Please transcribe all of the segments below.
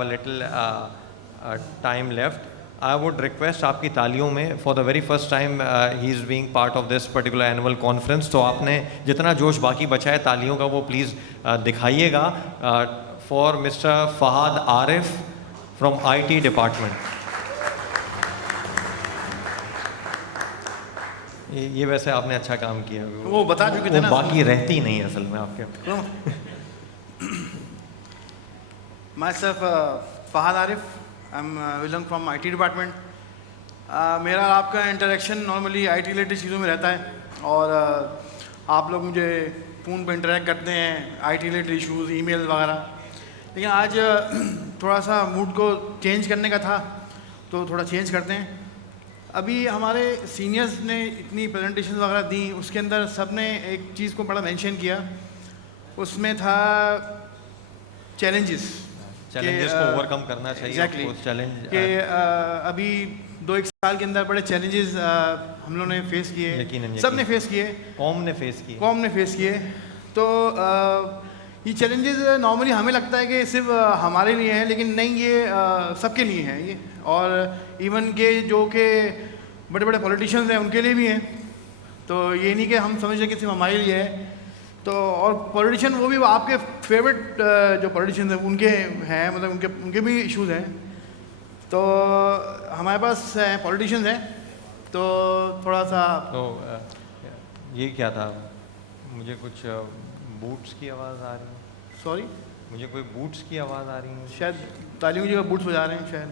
a little time left. I would request आपकी तालियों में for the very first time he is being part of this particular annual conference. तो आपने जितना जोश बाकी बचा है तालियों का वो please दिखाइएगा for Mr. Fahad Arif from IT department. ये वैसे आपने अच्छा काम किया, वो बता चुके थे ना, बाकी रहती नहीं असल में आपके. Myself Fahad Arif, I'm belong from IT department. मेरा आपका इंटरेक्शन नॉर्मली IT रिलेटेड चीज़ों में रहता है और आप लोग मुझे फ़ोन पे इंटरेक्ट करते हैं IT रिलेटेड इश्यूज़, ईमेल वगैरह. लेकिन आज थोड़ा सा मूड को चेंज करने का था तो थोड़ा चेंज करते हैं. अभी हमारे सीनियर्स ने इतनी प्रेजेंटेशन वगैरह दी, उसके अंदर सब ने एक चीज़ को बड़ा मेंशन किया. उसमें था चैलेंजेस को ओवरकम करना चाहिए. एग्जैक्टली चैलेंज कि अभी 2-1 साल के अंदर बड़े चैलेंजेस हम लोगों ने फेस किए, सब ने फेस किए, कौम ने फेस किए. तो ये चैलेंजेस नॉर्मली हमें लगता है कि सिर्फ हमारे लिए हैं, लेकिन नहीं, ये सबके लिए हैं ये. और इवन के जो के बड़े बड़े पॉलिटिशियंस हैं उनके लिए भी हैं. तो ये नहीं कि हम समझ रहे कि सिर्फ हमारे लिए है. तो और पॉलिटिशियन वो भी आपके फेवरेट जो पॉलिटिशियंस हैं उनके हैं, मतलब उनके भी इश्यूज हैं. तो हमारे पास पॉलिटिशियंस हैं तो थोड़ा सा. तो ये क्या था, मुझे कुछ बूट्स की आवाज़ आ रही है. सॉरी, मुझे कोई बूट्स की आवाज़ आ रही है. शायद तालियों की जगह बूट्स बजा रहे हैं शायद,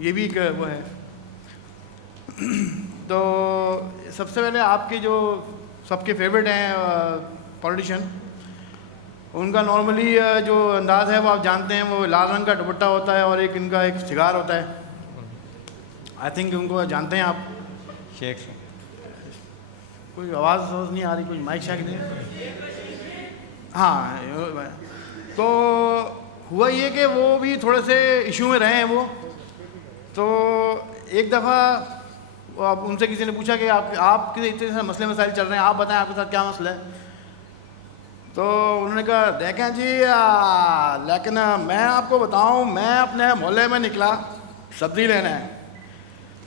ये भी एक वो है. तो सबसे पहले आपके जो सबके फेवरेट हैं पॉलिटिशियन, उनका नॉर्मली जो अंदाज़ है वो आप जानते हैं, वो लाल रंग का दुपट्टा होता है और एक इनका एक सिगार होता है. आई थिंक उनको जानते हैं आप. शेख, कोई आवाज़ नहीं आ रही, कोई माइक शाइक नहीं. हाँ, तो हुआ ये कि वो भी थोड़े से इशू में रहे हैं वो. तो एक दफ़ा अब उनसे किसी ने पूछा कि आपके इतने सारे मसले मसाइल चल रहे हैं, आप बताएं आपके साथ क्या मसला है. तो उन्होंने कहा देखें जी, लेकिन मैं आपको बताऊं, मैं अपने मोहल्ले में निकला सब्ज़ी लेने.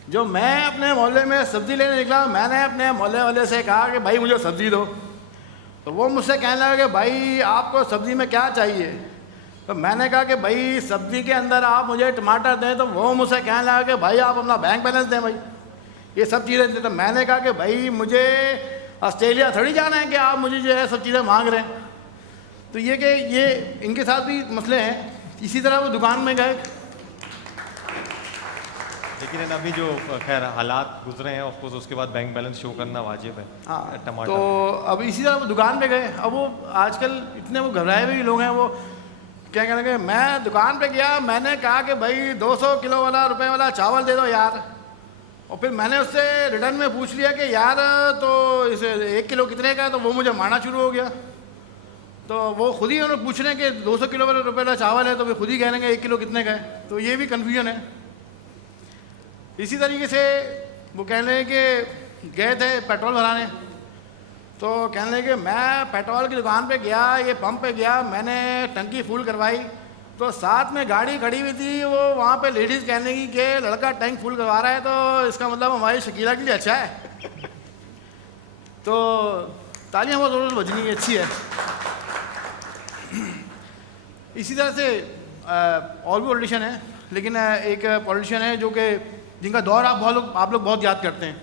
जो मैं अपने मोहल्ले में सब्ज़ी लेने निकला, मैंने अपने मोहल्ले वाले से कहा कि भाई मुझे सब्ज़ी दो. तो वो मुझसे कहने लगा कि भाई आपको सब्ज़ी में क्या चाहिए. तो मैंने कहा कि भाई सब्ज़ी के अंदर आप मुझे टमाटर दें. तो वो मुझसे कहने लगा कि भाई आप अपना बैंक बैलेंस दें, भाई ये सब चीज़ें दें. तो मैंने कहा कि भाई मुझे ऑस्ट्रेलिया थोड़ी जाना है कि आप मुझे जो है सब चीज़ें मांग रहे हैं. तो ये कि ये इनके साथ भी मसले हैं. इसी तरह वो दुकान में गए, लेकिन अभी जो खैर हालात गुजरे हैं ऑफकोर्स, उसके बाद बैंक बैलेंस शो करना वाजिब है. हाँ. टमाटर. तो अब इसी तरह वो दुकान पे गए. अब वो आजकल इतने वो घबराए हुए लोग हैं, वो क्या कहने लगे, मैं दुकान पे गया, मैंने कहा कि भाई 200 किलो वाला रुपए वाला चावल दे दो यार. और फिर मैंने उससे रिटर्न में पूछ लिया कि यार तो इसे 1 किलो कितने का है. तो वो मुझे मारना शुरू हो गया. तो वो खुद ही उन्होंने पूछ रहे हैं कि 200 किलो वाला रुपए वाला चावल है, तो वे खुद ही कह रहे हैं 1 किलो कितने का है. तो ये भी कन्फ्यूजन है. इसी तरीके से वो कह रहे हैं कि गए थे पेट्रोल भराने. तो कहने लगे मैं पेट्रोल की दुकान पे गया, ये पंप पे गया, मैंने टंकी फुल करवाई. तो साथ में गाड़ी खड़ी हुई थी, वो वहाँ पे लेडीज़ कहने लगी कि लड़का टैंक फुल करवा रहा है तो इसका मतलब हमारी शकीला के लिए अच्छा है. तो तालियां बहुत ज़रूर बजनी अच्छी है. इसी तरह से और भी पॉलिटिशियन है, लेकिन एक पॉलिटिशियन है जो कि जिनका दौर आप लोग बहुत याद करते हैं.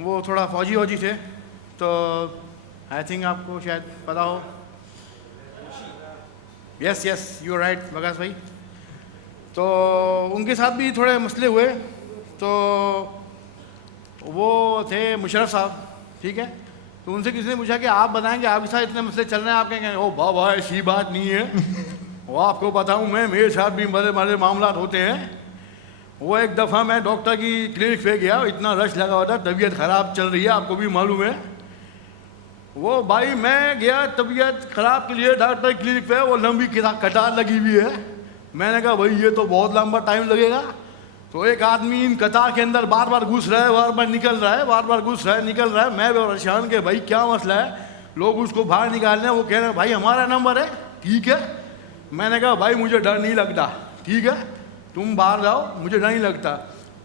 वो थोड़ा फौजी थे. तो आई थिंक आपको शायद पता हो. Yes you are right Waqas भाई. तो उनके साथ भी थोड़े मसले हुए. तो वो थे मुशर्रफ साहब, ठीक है. तो उनसे किसी ने पूछा कि आप बताएं कि आपके साथ इतने मसले चल रहे हैं, आप कहेंगे ओ बाबा ऐसी बात नहीं है. वो आपको बताऊं मैं, मेरे साथ भी बड़े मामला होते हैं. वो एक दफ़ा मैं डॉक्टर की क्लिनिक पे गया, इतना रश लगा हुआ था, तबीयत ख़राब चल रही है, आपको भी मालूम है. वो भाई मैं गया तबीयत ख़राब के लिए डॉक्टर की क्लिनिक पे, वो लंबी कतार लगी हुई है. मैंने कहा भाई ये तो बहुत लंबा टाइम लगेगा. तो एक आदमी इन कतार के अंदर बार बार घुस रहा है, बार बार निकल रहा है, बार बार घुस रहा है निकल रहा है. मैं परेशान कि भाई क्या मसला है. लोग उसको बाहर निकाल रहे हैं. वो कह रहे हैं भाई हमारा नंबर है, ठीक है मैंने कहा भाई मुझे डर नहीं लगता, ठीक है तुम बाहर जाओ, मुझे डर नहीं लगता।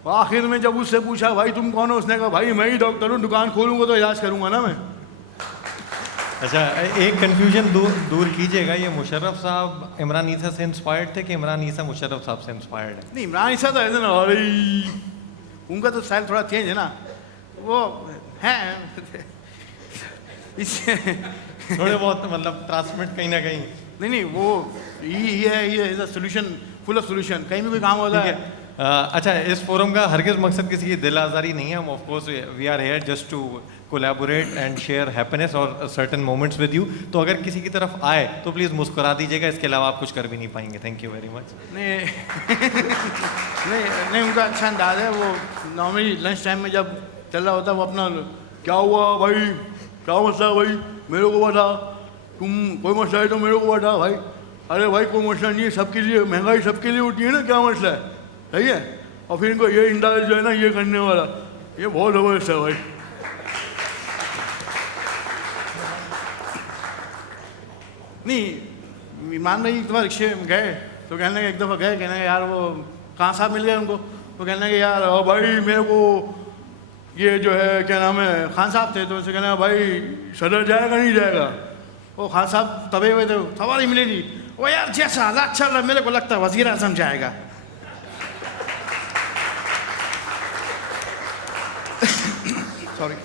आखिर में जब उससे पूछा भाई तुम कौन हो, उसने कहा भाई मैं ही डॉक्टर हूँ, दुकान खोलूँगा तो इलाज करूँगा ना मैं। अच्छा, एक कंफ्यूजन दूर कीजिएगा, ये मुशर्रफ साहब इमरान ईसा से इंस्पायर्ड थे कि इमरान ईसा मुशर्रफ साहब से इंस्पायर्ड है? नहीं, इमरान ईसा तो ऐसे ना, अरे उनका तो स्टाइल थोड़ा चेंज है ना, वो है इससे थोड़े बहुत मतलब ट्रांसमिट कहीं ना कहीं। नहीं वो ये is a solution, full of solution, कहीं भी कोई काम होता है। अच्छा, इस फोरम का हरगिज मकसद किसी की दिल आज़ारी नहीं है। हम of course we are here just to collaborate and share happiness और सर्टेन मोमेंट्स विद यू। तो अगर किसी की तरफ आए तो प्लीज़ मुस्कुरा दीजिएगा, इसके अलावा आप कुछ कर भी नहीं पाएंगे। Thank you very much. नहीं नहीं उनका अच्छा अंदाज है। वो नॉर्मली लंच टाइम में जब चल रहा होता है वो अपना, क्या हुआ भाई, क्या मसला है भाई, मेरे को बता, तुम कोई मसला है तो मेरे को बता भाई। अरे भाई कोई मसला नहीं है, सबके लिए महंगाई सबके लिए होती है ना, क्या मसला है, सही है। और फिर इनको ये इंदाज जो है ना ये करने वाला, ये बहुत ज़बरदस्त है भाई। नहीं, ईमान भाई एक दफ़ा रिक्शे में गए तो कहने लगे, एक दफ़ा गए कहने लगे यार वो कहाँ साहब मिल गए उनको, तो कहने लगे यार भाई मेरे को ये जो है क्या नाम है खान साहब थे, तो उनसे कहना भाई सदर जाएगा नहीं जाएगा। वो खान साहब तबे हुए थे, सवाल ही मिले नहीं। वो यार जैसा हालात चल रहा मेरे को लगता है वज़ीर आज़म जाएगा। सॉरी।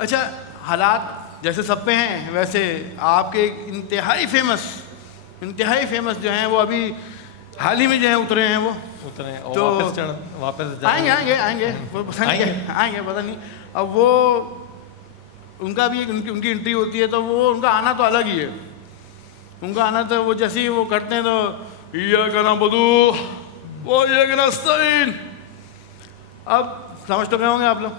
अच्छा, हालात जैसे सब पे हैं वैसे आपके इंतहाई फेमस जो हैं वो अभी हाल ही में जो है उतरे हैं, वो उतरे और तो वापस आएंगे वो पता नहीं आएंगे पता नहीं। अब वो उनका भी उनकी एंट्री होती है तो वो उनका आना तो अलग ही है। उनका आना तो वो जैसे ही वो करते हैं तो ये कहना बदू वो ये कहना सईन। अब समझ तो गए होंगे आप लोग।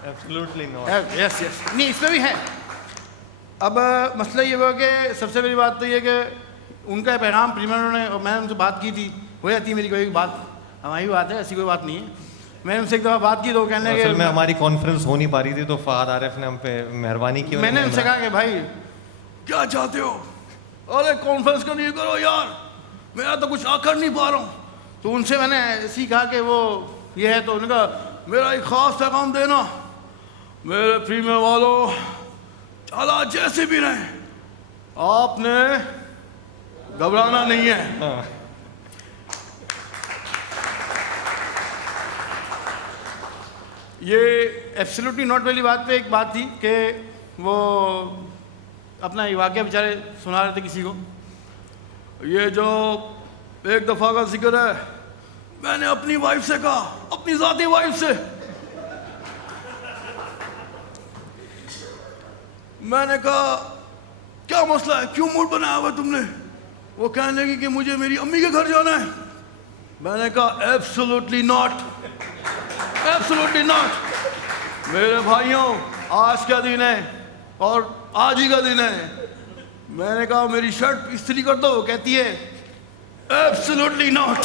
Absolutely not. यस नहीं, इसमें भी है। अब मसला ये हुआ कि सबसे पहली बात तो ये कि उनका पैगाम प्रीमियर ने, और मैंने उनसे बात की थी, हो जाती है मेरी कोई बात, हमारी बात है, ऐसी कोई बात नहीं है। मैंने उनसे एक दफ़ा बात की तो कहने लगे, असल में हमारी कॉन्फ्रेंस हो नहीं पा रही थी तो फहद आरिफ ने हम पे मेहरबानी की। मैंने उनसे कहा कि भाई क्या चाहते हो, अरे कॉन्फ्रेंस का नहीं करो यार, मैं तो कुछ कर नहीं पा रहा हूँ। तो उनसे मैंने ऐसी कहा कि वो ये है, तो उन्होंने कहा मेरा एक ख़ास पैगाम देना, मेरे प्रीमियर वालों हालात जैसे भी रहें आपने घबराना नहीं है। हाँ। ये एब्सोल्युटली नॉट वाली बात पे एक बात थी कि वो अपना ये वाक़या बेचारे सुना रहे थे किसी को। ये जो एक दफ़ा का जिक्र है, मैंने अपनी वाइफ से कहा, अपनी ज़ाती वाइफ से, मैंने कहा क्या मसला है, क्यों मूड बनाया हुआ तुमने। वो कहने लगी कि मुझे मेरी अम्मी के घर जाना है। मैंने कहा एब्सोल्युटली नॉट, एब्सोल्युटली नॉट। मेरे भाइयों आज का दिन है और आज ही का दिन है। मैंने कहा मेरी शर्ट इस्त्री कर दो, कहती है एब्सोल्युटली नॉट।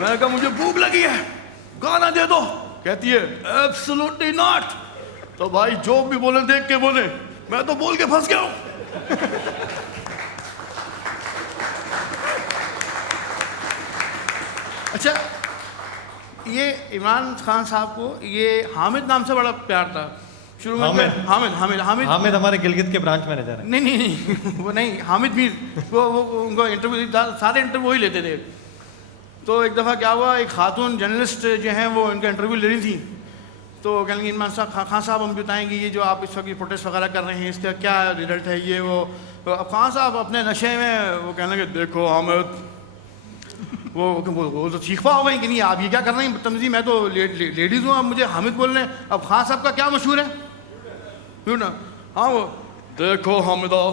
मैंने कहा मुझे भूख लगी है, गाना दे दो, कहती है एब्सोल्युटली नॉट। तो भाई जो भी बोले देख के बोले, मैं तो बोल के फंस गया हूं। अच्छा, ये इमरान खान साहब को ये हामिद नाम से बड़ा प्यार था शुरू में। हामिद हमारे गिलगित के ब्रांच मैनेजर है। नहीं वो नहीं, हामिद मीर वो उनको इंटरव्यू, सारे इंटरव्यू वही लेते थे। तो एक दफ़ा क्या हुआ, एक खातून जर्नलिस्ट जो हैं वो इनका इंटरव्यू ले रही थी। तो कहने लगी इमरान साहब, खान साहब हम बताएंगे ये जो आप इस वक्त प्रोटेस्ट वगैरह कर रहे हैं इसका क्या रिजल्ट है ये वो। तो अब खान साहब अपने नशे में वो कहने लगे देखो हामिद, वो तो चीख पा हो गई कि नहीं आप ये क्या कर रहे हैं बदतमीजी, मैं तो लेडीज़ हूँ, आप मुझे हामिद बोल रहे हैं। अब खान साहब का क्या मशहूर है, क्यों ना, हाँ वो देखो हामिदा,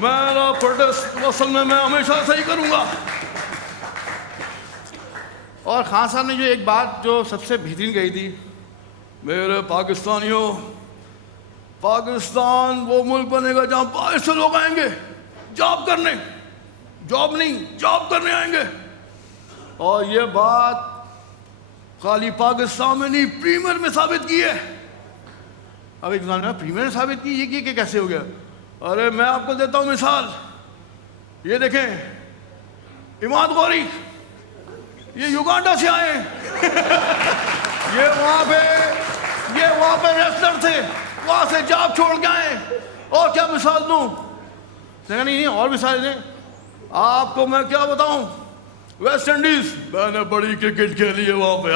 मेरा प्रोटेस्ट असल में मैं हमेशा सही करूँगा। और खान साहब ने जो एक बात जो सबसे बेहतरीन कही थी, मेरे पाकिस्तानियों, पाकिस्तान वो मुल्क बनेगा जहाँ बाहर से लोग आएंगे जॉब करने, जॉब नहीं जॉब करने आएंगे। और ये बात खाली पाकिस्तान में नहीं प्रीमियर में साबित की है। अब एक प्रीमियर ने साबित की, ये कैसे हो गया। अरे मैं आपको देता हूँ मिसाल, ये देखें इमाद गौरी, ये युगांडा से आए ये वहाँ पे रेसलर थे, वहाँ से जॉब छोड़ के आए। और क्या मिसाल दूँ? नहीं और मिसाल दें आपको, मैं क्या बताऊँ। वेस्ट इंडीज मैंने बड़ी क्रिकेट खेली है वहाँ पे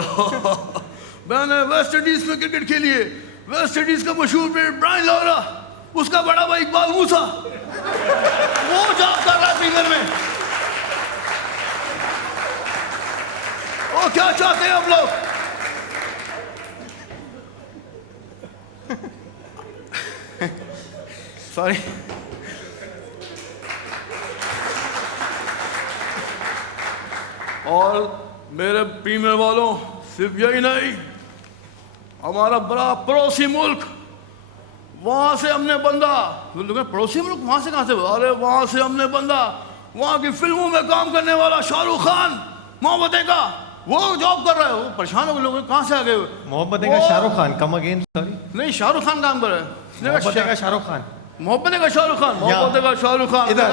मैंने वेस्ट इंडीज में क्रिकेट खेली है। वेस्ट इंडीज का मशहूर प्लेयर ब्रायन लारा, उसका बड़ा भाई इकबाल मूसा वो जॉब कर रहा है प्रीमियर में। और क्या चाहते हैं हम लोग? सॉरी, और मेरे प्रीमियर वालों, सिर्फ यही नहीं, हमारा बड़ा पड़ोसी मुल्क, वहां से हमने बंदा, पड़ोसी मुल्क वहां से कहां से? अरे वहां से हमने बंदा, वहां की फिल्मों में काम करने वाला शाहरुख खान, मोहब्बतें का वो जॉब कर रहा है। वो परेशान हो गए लोग, कहां से आ गए? मोहब्बतें का Shahrukh Khan, come again sorry. नहीं, शाहरुख खान काम कर रहा है। मोहब्बतें का शाहरुख खान, मोहब्बतें का शाहरुख खान, मोहब्बतें का शाहरुख खान इधर।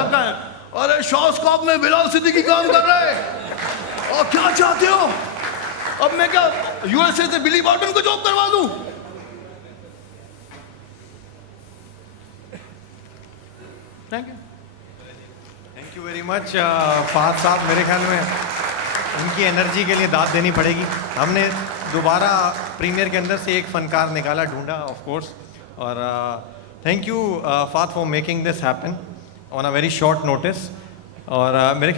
अरे शॉस्कॉप में बिलाल सिद्दीकी काम कर रहा है। और क्या चाहते हो? अब मैं क्या यूएसए से बिली बॉर्टन को जॉब करवा दूं? Thank you very much Fahad साहब। मेरे ख्याल में उनकी एनर्जी के लिए दाद देनी पड़ेगी। हमने दोबारा प्रीमियर के अंदर से एक फनकार निकाला, ढूंढा ऑफ कोर्स। और thank you Fahad for making this happen on a very short notice. और मेरे